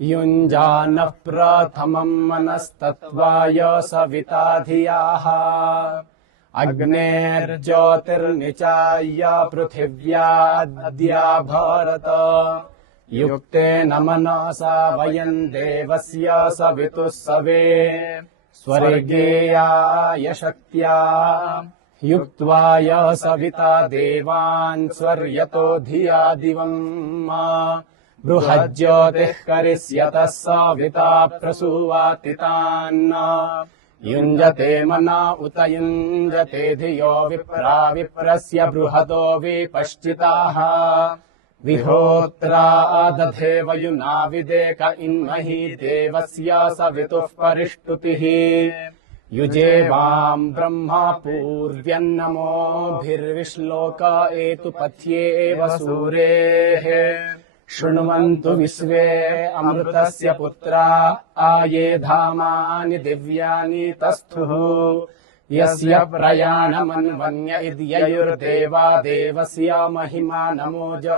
युञ्जानः प्रथमम् मनस्तत्त्वाय सविता धियाः अग्नेर्ज्योतिर्निचाय्य पृथिव्याद्या भारत युक्तेन मनसा वयम् देवस्य सवितुः सवे स्वर्गेयाय शक्त्या युक्त्वाय सविता देवान् स्वर्यतो धिया दिवम् बृहज्योतिः करिष्यतः सविता प्रसूवातितान् युञ्जते मना उत युञ्जते धियो विप्रा विप्रस्य बृहतो विपश्चिताः विहोत्रा दधे वयुना विदेक इन्महि देवस्य सवितुः परिष्टुतिः युजेवाम् ब्रह्मा पूर्व्यन्नमोभिर्विश्लोक एतु पथ्येव सूरेः शृण्वन्तु विश्वे अमृतस्य पुत्रा आये धामानि दिव्यानि तस्थुः यस्य प्रयाणमन्वन्य इद्ययुर्देवा देवस्य महिमा नमोज